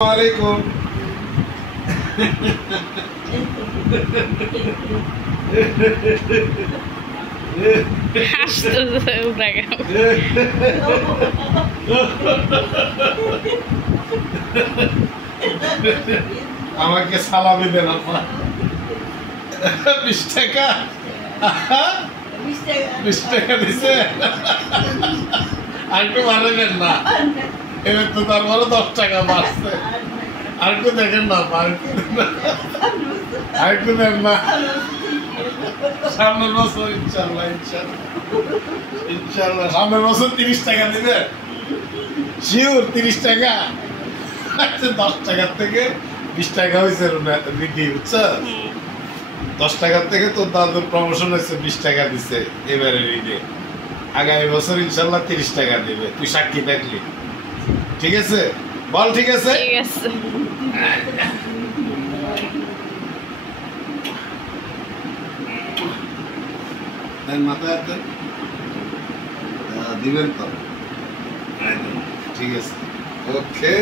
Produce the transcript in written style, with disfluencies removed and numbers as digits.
Assalamualaikum. আমাকে সালামি দেন আপা 20 টাকা 20 টাকা দিছে আর একটু বাড়াবেন না এবার তো তারপরে 10 টাকা বাড়ছে আর একটু দেখেন না আর একটু দেন না সামনের বছর ইনশাল্লাহ ইনশাল্লাহ সামনের বছর 30 টাকা দিবে শিওর 30 টাকা 10 টাকার থেকে 20 টাকা হয়েছে বৃদ্ধি বুঝছো 10 টাকার থেকে তোর দাদুর প্রমোশন হয়েছে 20 টাকা দিছে এবারে রিডে আগামী বছর ইনশাল্লাহ 30 টাকা দিবে তুই সাক্ষী থাকলি ঠিক আছে বল ঠিক আছে ঠিক আছে মাথায় দিবেন তো ঠিক আছে ওকে